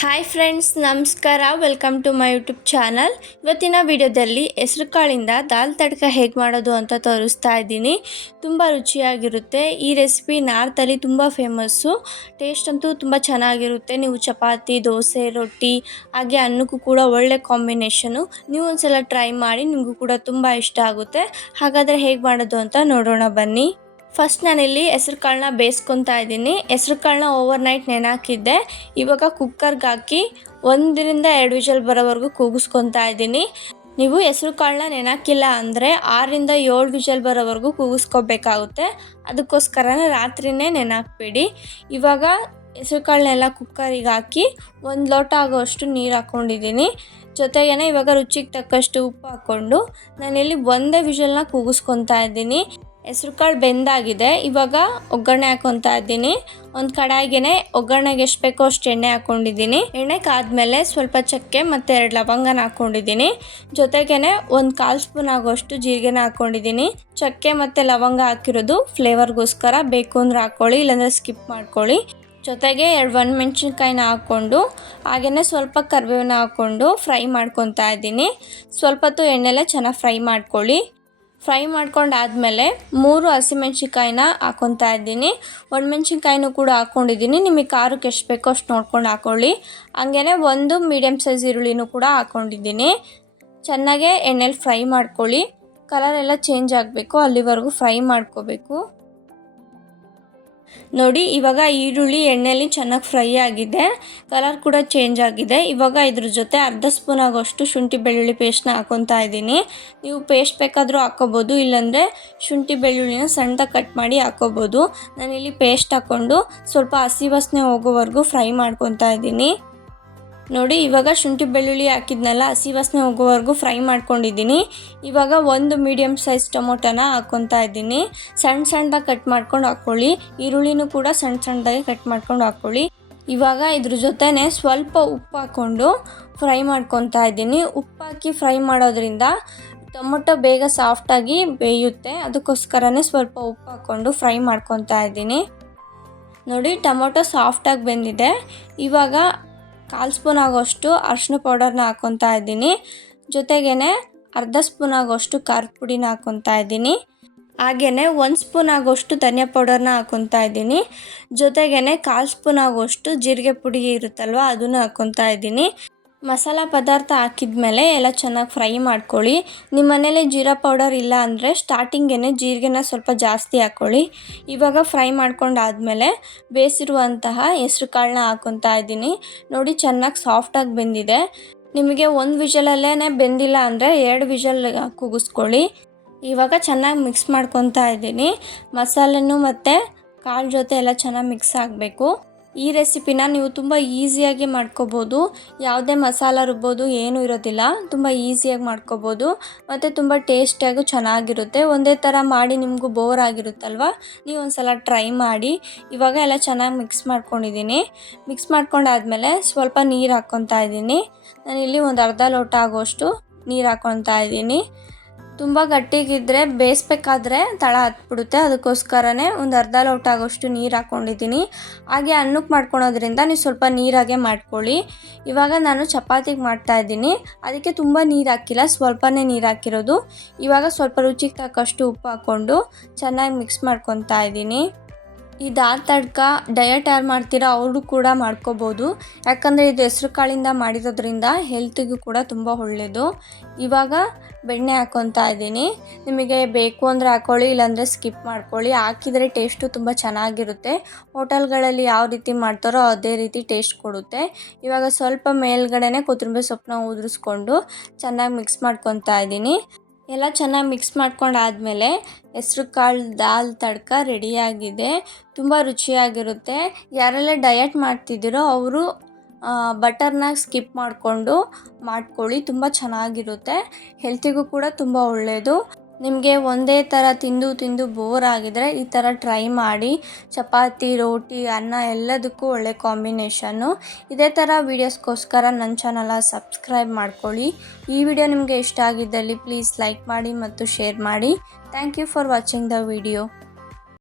Hi friends, ನಮಸ್ಕಾರ. Welcome to my YouTube channel. ಇವತ್ತಿನ ವಿಡಿಯೋದಲ್ಲಿ ಹೆಸರುಕಾಳಿಂದ ದಾಲ್ ತಡ್ಕ ಹೇಗೆ ಮಾಡೋದು ಅಂತ ತೋರಿಸ್ತಾ ಇದ್ದೀನಿ. ತುಂಬ ರುಚಿಯಾಗಿರುತ್ತೆ. ಈ ರೆಸಿಪಿ ನಾರ್ತಲ್ಲಿ ತುಂಬ ಫೇಮಸ್ಸು. ಟೇಸ್ಟ್ ಅಂತೂ ತುಂಬ ಚೆನ್ನಾಗಿರುತ್ತೆ. ನೀವು ಚಪಾತಿ, ದೋಸೆ, ರೊಟ್ಟಿ ಹಾಗೆ ಅನ್ನಕ್ಕೂ ಕೂಡ ಒಳ್ಳೆ ಕಾಂಬಿನೇಷನು. ನೀವು ಒಂದ್ಸಲ ಟ್ರೈ ಮಾಡಿ, ನಿಮಗೂ ಕೂಡ ತುಂಬ ಇಷ್ಟ ಆಗುತ್ತೆ. ಹಾಗಾದರೆ ಹೇಗೆ ಮಾಡೋದು ಅಂತ ನೋಡೋಣ ಬನ್ನಿ. ಫಸ್ಟ್ ನಾನಿಲ್ಲಿ ಹೆಸ್ರು ಕಾಳನ್ನ ಬೇಯಿಸ್ಕೊತಾ ಇದ್ದೀನಿ. ಹೆಸ್ರು ಕಾಳನ್ನ ಓವರ್ ನೈಟ್ ನೆನೆಹಾಕಿದ್ದೆ. ಇವಾಗ ಕುಕ್ಕರ್ಗೆ ಹಾಕಿ 1-2 ವಿಷಲ್ ಬರೋವರೆಗೂ ಕೂಗಿಸ್ಕೊತಾ ಇದ್ದೀನಿ. ನೀವು ಹೆಸ್ರು ಕಾಳನ್ನ ನೆನೆಹಾಕಿಲ್ಲ ಅಂದರೆ 6-7 ವಿಷಲ್ ಬರೋವರೆಗೂ ಕೂಗಿಸ್ಕೋಬೇಕಾಗುತ್ತೆ. ಅದಕ್ಕೋಸ್ಕರನೇ ರಾತ್ರಿನೇ ನೆನೆಹಾಕ್ಬೇಡಿ. ಇವಾಗ ಹೆಸ್ರು ಕಾಳನ್ನೆಲ್ಲ ಕುಕ್ಕರಿಗೆ ಹಾಕಿ 1 ಲೋಟ ಆಗೋಷ್ಟು ನೀರು ಹಾಕ್ಕೊಂಡಿದ್ದೀನಿ. ಜೊತೆಗೇ ಇವಾಗ ರುಚಿಗೆ ತಕ್ಕಷ್ಟು ಉಪ್ಪು ಹಾಕ್ಕೊಂಡು ನಾನಿಲ್ಲಿ 1 ವಿಷಲ್ನ ಕೂಗಿಸ್ಕೊತಾ ಇದ್ದೀನಿ. ಹೆಸ್ರು ಕಾಳು ಬೆಂದಾಗಿದೆ. ಇವಾಗ ಒಗ್ಗರಣೆ ಹಾಕ್ಕೊತಾ ಇದ್ದೀನಿ. ಒಂದು ಕಡಾಯಿಗೆ ಒಗ್ಗರಣೆಗೆ ಎಷ್ಟು ಬೇಕೋ ಅಷ್ಟು ಎಣ್ಣೆ ಹಾಕ್ಕೊಂಡಿದ್ದೀನಿ. ಎಣ್ಣೆ ಕಾದ್ಮೇಲೆ ಸ್ವಲ್ಪ ಚಕ್ಕೆ ಮತ್ತು 2 ಲವಂಗನ ಹಾಕ್ಕೊಂಡಿದ್ದೀನಿ. ಜೊತೆಗೇ 1/4 ಸ್ಪೂನ್ ಆಗೋಷ್ಟು ಜೀರಿಗೆನ ಹಾಕ್ಕೊಂಡಿದ್ದೀನಿ. ಚಕ್ಕೆ ಮತ್ತು ಲವಂಗ ಹಾಕಿರೋದು ಫ್ಲೇವರ್ಗೋಸ್ಕರ. ಬೇಕು ಅಂದರೆ ಹಾಕ್ಕೊಳ್ಳಿ, ಇಲ್ಲಾಂದರೆ ಸ್ಕಿಪ್ ಮಾಡ್ಕೊಳ್ಳಿ. ಜೊತೆಗೆ 2 ಒಣಮೆಣ್ಸಿನ್ಕಾಯಿನ ಹಾಕ್ಕೊಂಡು ಹಾಗೆಯೇ ಸ್ವಲ್ಪ ಕರಿಬೇವನ್ನ ಹಾಕ್ಕೊಂಡು ಫ್ರೈ ಮಾಡ್ಕೊತಾ ಇದ್ದೀನಿ. ಸ್ವಲ್ಪ ಹೊತ್ತು ಎಣ್ಣೆಲೆ ಚೆನ್ನಾಗಿ ಫ್ರೈ ಮಾಡ್ಕೊಳ್ಳಿ. ಫ್ರೈ ಮಾಡ್ಕೊಂಡಾದಮೇಲೆ 3 ಹಸಿಮೆಣ್ಸಿನ್ಕಾಯಿನ ಹಾಕ್ಕೊತಾ ಇದ್ದೀನಿ. ಒಣಮೆಣ್ಸಿನ್ಕಾಯಿನೂ ಕೂಡ ಹಾಕ್ಕೊಂಡಿದ್ದೀನಿ. ನಿಮಗೆ ಖಾರಕ್ಕೆ ಎಷ್ಟು ಬೇಕೋ ಅಷ್ಟು ನೋಡ್ಕೊಂಡು ಹಾಕ್ಕೊಳ್ಳಿ. ಹಾಗೆಯೇ 1 ಮೀಡಿಯಮ್ ಸೈಜ್ ಈರುಳ್ಳಿನೂ ಕೂಡ ಹಾಕ್ಕೊಂಡಿದ್ದೀನಿ. ಚೆನ್ನಾಗೆ ಎಣ್ಣೆಲಿ ಫ್ರೈ ಮಾಡ್ಕೊಳ್ಳಿ. ಕಲರ್ ಎಲ್ಲ ಚೇಂಜ್ ಆಗಬೇಕು, ಅಲ್ಲಿವರೆಗೂ ಫ್ರೈ ಮಾಡ್ಕೋಬೇಕು. ನೋಡಿ, ಇವಾಗ ಈರುಳ್ಳಿ ಎಣ್ಣೆಯಲ್ಲಿ ಚೆನ್ನಾಗಿ ಫ್ರೈ ಆಗಿದೆ. ಕಲರ್ ಕೂಡ ಚೇಂಜ್ ಆಗಿದೆ. ಇವಾಗ ಇದ್ರ ಜೊತೆ 1/2 ಸ್ಪೂನ್ ಆಗೋಷ್ಟು ಶುಂಠಿ ಬೆಳ್ಳುಳ್ಳಿ ಪೇಸ್ಟ್ನ ಹಾಕ್ಕೊತಾ ಇದ್ದೀನಿ. ನೀವು ಪೇಸ್ಟ್ ಬೇಕಾದರೂ ಹಾಕ್ಕೋಬೋದು, ಇಲ್ಲಾಂದರೆ ಶುಂಠಿ ಬೆಳ್ಳುಳ್ಳಿನ ಸಣ್ಣದಾಗಿ ಕಟ್ ಮಾಡಿ ಹಾಕ್ಕೋಬೋದು. ನಾನಿಲ್ಲಿ ಪೇಸ್ಟ್ ಹಾಕ್ಕೊಂಡು ಸ್ವಲ್ಪ ಹಸಿ ವಾಸನೆ ಹೋಗೋವರೆಗೂ ಫ್ರೈ ಮಾಡ್ಕೊತಾ ಇದ್ದೀನಿ. ನೋಡಿ, ಇವಾಗ ಶುಂಠಿ ಬೆಳ್ಳುಳ್ಳಿ ಹಾಕಿದ್ನಲ್ಲ, ಹಸಿ ವಾಸನೆ ಹೋಗೋವರೆಗೂ ಫ್ರೈ ಮಾಡ್ಕೊಂಡಿದ್ದೀನಿ. ಇವಾಗ 1 ಮೀಡಿಯಮ್ ಸೈಜ್ ಟೊಮೊಟೊನ ಹಾಕ್ಕೊತಾ ಇದ್ದೀನಿ. ಸಣ್ಣದಾಗಿ ಕಟ್ ಮಾಡ್ಕೊಂಡು ಹಾಕ್ಕೊಳ್ಳಿ. ಈರುಳ್ಳಿನೂ ಕೂಡ ಸಣ್ಣದಾಗಿ ಕಟ್ ಮಾಡ್ಕೊಂಡು ಹಾಕ್ಕೊಳ್ಳಿ. ಇವಾಗ ಇದ್ರ ಜೊತೆನೇ ಸ್ವಲ್ಪ ಉಪ್ಪು ಹಾಕ್ಕೊಂಡು ಫ್ರೈ ಮಾಡ್ಕೊತಾ ಇದ್ದೀನಿ. ಉಪ್ಪು ಹಾಕಿ ಫ್ರೈ ಮಾಡೋದ್ರಿಂದ ಟೊಮೊಟೊ ಬೇಗ ಸಾಫ್ಟಾಗಿ ಬೇಯುತ್ತೆ. ಅದಕ್ಕೋಸ್ಕರನೇ ಸ್ವಲ್ಪ ಉಪ್ಪು ಹಾಕ್ಕೊಂಡು ಫ್ರೈ ಮಾಡ್ಕೊತಾ ಇದ್ದೀನಿ. ನೋಡಿ, ಟೊಮೊಟೊ ಸಾಫ್ಟಾಗಿ ಬೆಂದಿದೆ. ಇವಾಗ 1/4 ಸ್ಪೂನ್ ಆಗೋಷ್ಟು ಅರಿಶಿನ ಪೌಡರ್ನ ಹಾಕ್ಕೊತಾ ಇದ್ದೀನಿ. ಜೊತೆಗೇ 1/2 ಸ್ಪೂನ್ ಆಗೋಷ್ಟು ಖಾರದ ಪುಡಿನ ಹಾಕ್ಕೊತಾ ಇದ್ದೀನಿ. ಹಾಗೆಯೇ 1 ಸ್ಪೂನ್ ಆಗೋಷ್ಟು ಧನಿಯಾ ಪೌಡರ್ನ ಹಾಕ್ಕೊತಾ ಇದ್ದೀನಿ. ಜೊತೆಗೇ 1/4 ಸ್ಪೂನ್ ಆಗೋಷ್ಟು ಜೀರಿಗೆ ಪುಡಿ ಇರುತ್ತಲ್ವ, ಅದನ್ನು ಹಾಕ್ಕೊತಾ ಇದ್ದೀನಿ. ಮಸಾಲ ಪದಾರ್ಥ ಹಾಕಿದ್ಮೇಲೆ ಎಲ್ಲ ಚೆನ್ನಾಗಿ ಫ್ರೈ ಮಾಡ್ಕೊಳ್ಳಿ. ನಿಮ್ಮ ಮನೇಲಿ ಜೀರಾ ಪೌಡರ್ ಇಲ್ಲ ಅಂದರೆ ಸ್ಟಾರ್ಟಿಂಗೇ ಜೀರಿಗೆನ ಸ್ವಲ್ಪ ಜಾಸ್ತಿ ಹಾಕ್ಕೊಳ್ಳಿ. ಇವಾಗ ಫ್ರೈ ಮಾಡ್ಕೊಂಡಾದಮೇಲೆ ಬೇಯಿಸಿರುವಂತಹ ಹೆಸ್ರು ಕಾಳನ್ನ ಹಾಕ್ಕೊತಾ ಇದ್ದೀನಿ. ನೋಡಿ, ಚೆನ್ನಾಗಿ ಸಾಫ್ಟಾಗಿ ಬೆಂದಿದೆ. ನಿಮಗೆ 1 ವಿಷಲಲ್ಲೇ ಬೆಂದಿಲ್ಲ ಅಂದರೆ 2 ವಿಷಲ್ ಕೂಗಿಸ್ಕೊಳ್ಳಿ. ಇವಾಗ ಚೆನ್ನಾಗಿ ಮಿಕ್ಸ್ ಮಾಡ್ಕೊತಾ ಇದ್ದೀನಿ. ಮಸಾಲೆನೂ ಮತ್ತು ಕಾಳು ಜೊತೆ ಎಲ್ಲ ಚೆನ್ನಾಗಿ ಮಿಕ್ಸ್ ಆಗಬೇಕು. ಈ ರೆಸಿಪಿನ ನೀವು ತುಂಬ ಈಸಿಯಾಗಿ ಮಾಡ್ಕೋಬೋದು. ಯಾವುದೇ ಮಸಾಲ ರುಬ್ಬೋದು ಏನೂ ಇರೋದಿಲ್ಲ. ತುಂಬ ಈಸಿಯಾಗಿ ಮಾಡ್ಕೋಬೋದು ಮತ್ತು ತುಂಬ ಟೇಸ್ಟಿಯಾಗೂ ಚೆನ್ನಾಗಿರುತ್ತೆ. ಒಂದೇ ಥರ ಮಾಡಿ ನಿಮಗೂ ಬೋರ್ ಆಗಿರುತ್ತಲ್ವ, ನೀವು ಒಂದು ಸಲ ಟ್ರೈ ಮಾಡಿ. ಇವಾಗ ಎಲ್ಲ ಚೆನ್ನಾಗಿ ಮಿಕ್ಸ್ ಮಾಡ್ಕೊಂಡಿದ್ದೀನಿ. ಮಿಕ್ಸ್ ಮಾಡ್ಕೊಂಡಾದಮೇಲೆ ಸ್ವಲ್ಪ ನೀರು ಹಾಕ್ಕೊತಾ ಇದ್ದೀನಿ. ನಾನಿಲ್ಲಿ 1/2 ಲೋಟ ಆಗೋಷ್ಟು ನೀರು ಹಾಕ್ಕೊತಾ ಇದ್ದೀನಿ. ತುಂಬ ಗಟ್ಟಿಗಿದ್ದರೆ ಬೇಯಿಸ್ಬೇಕಾದ್ರೆ ತಳ ಹತ್ಬಿಡುತ್ತೆ. ಅದಕ್ಕೋಸ್ಕರನೇ 1/2 ಲೋಟ ಆಗೋಷ್ಟು ನೀರು ಹಾಕ್ಕೊಂಡಿದ್ದೀನಿ. ಹಾಗೆ ಅನ್ನಕ್ಕೆ ಮಾಡ್ಕೊಳೋದ್ರಿಂದ ನೀವು ಸ್ವಲ್ಪ ನೀರಾಗೆ ಮಾಡ್ಕೊಳ್ಳಿ. ಇವಾಗ ನಾನು ಚಪಾತಿಗೆ ಮಾಡ್ತಾಯಿದ್ದೀನಿ. ಅದಕ್ಕೆ ತುಂಬ ನೀರು ಹಾಕಿಲ್ಲ, ಸ್ವಲ್ಪನೇ ನೀರು ಹಾಕಿರೋದು. ಇವಾಗ ಸ್ವಲ್ಪ ರುಚಿಗೆ ತಕ್ಕಷ್ಟು ಉಪ್ಪು ಹಾಕ್ಕೊಂಡು ಚೆನ್ನಾಗಿ ಮಿಕ್ಸ್ ಮಾಡ್ಕೊತಾ ಇದ್ದೀನಿ. ಈ ದಾಲ್ ತಡ್ಕ ಡಯಟ್ ಯಾರು ಮಾಡ್ತೀರೋ ಅವರು ಕೂಡ ಮಾಡ್ಕೋಬೋದು. ಯಾಕಂದರೆ ಇದು ಹೆಸ್ರು ಕಾಳಿಂದ ಮಾಡಿರೋದ್ರಿಂದ ಹೆಲ್ತಿಗೂ ಕೂಡ ತುಂಬ ಒಳ್ಳೆಯದು. ಇವಾಗ ಬೆಣ್ಣೆ ಹಾಕ್ಕೊತಾ ಇದ್ದೀನಿ. ನಿಮಗೆ ಬೇಕು ಅಂದರೆ ಹಾಕ್ಕೊಳ್ಳಿ, ಇಲ್ಲಾಂದರೆ ಸ್ಕಿಪ್ ಮಾಡ್ಕೊಳ್ಳಿ. ಹಾಕಿದರೆ ಟೇಸ್ಟು ತುಂಬ ಚೆನ್ನಾಗಿರುತ್ತೆ. ಹೋಟೆಲ್ಗಳಲ್ಲಿ ಯಾವ ರೀತಿ ಮಾಡ್ತಾರೋ ಅದೇ ರೀತಿ ಟೇಸ್ಟ್ ಕೊಡುತ್ತೆ. ಇವಾಗ ಸ್ವಲ್ಪ ಮೇಲ್ಗಡೆನೇ ಕೊತ್ತಂಬರಿ ಸೊಪ್ಪನ್ನ ಉದುರಿಸ್ಕೊಂಡು ಚೆನ್ನಾಗಿ ಮಿಕ್ಸ್ ಮಾಡ್ಕೊತಾ ಇದ್ದೀನಿ. ಎಲ್ಲ ಚೆನ್ನಾಗಿ ಮಿಕ್ಸ್ ಮಾಡ್ಕೊಂಡಾದಮೇಲೆ ಹೆಸ್ರು ಕಾಳು ದಾಲ್ ತಡ್ಕ ರೆಡಿಯಾಗಿದೆ. ತುಂಬ ರುಚಿಯಾಗಿರುತ್ತೆ. ಯಾರೆಲ್ಲ ಡಯಟ್ ಮಾಡ್ತಿದ್ದೀರೋ ಅವರು ಬಟರ್ನ ಸ್ಕಿಪ್ ಮಾಡಿಕೊಂಡು ಮಾಡ್ಕೊಳ್ಳಿ. ತುಂಬ ಚೆನ್ನಾಗಿರುತ್ತೆ. ಹೆಲ್ತಿಗೂ ಕೂಡ ತುಂಬ ಒಳ್ಳೆಯದು. ನಿಮಗೆ ಒಂದೇ ಥರ ತಿಂದು ಬೋರ್ ಆಗಿದರೆ ಈ ಥರ ಟ್ರೈ ಮಾಡಿ. ಚಪಾತಿ, ರೋಟಿ, ಅನ್ನ ಎಲ್ಲದಕ್ಕೂ ಒಳ್ಳೆ ಕಾಂಬಿನೇಷನ್ನು. ಇದೇ ಥರ ವೀಡಿಯೋಸ್ಗೋಸ್ಕರ ನನ್ನ ಚಾನಲ್ನ ಸಬ್ಸ್ಕ್ರೈಬ್ ಮಾಡ್ಕೊಳ್ಳಿ. ಈ ವಿಡಿಯೋ ನಿಮಗೆ ಇಷ್ಟ ಆಗಿದ್ದಲ್ಲಿ ಪ್ಲೀಸ್ ಲೈಕ್ ಮಾಡಿ ಮತ್ತು ಶೇರ್ ಮಾಡಿ. Thank you for watching the video.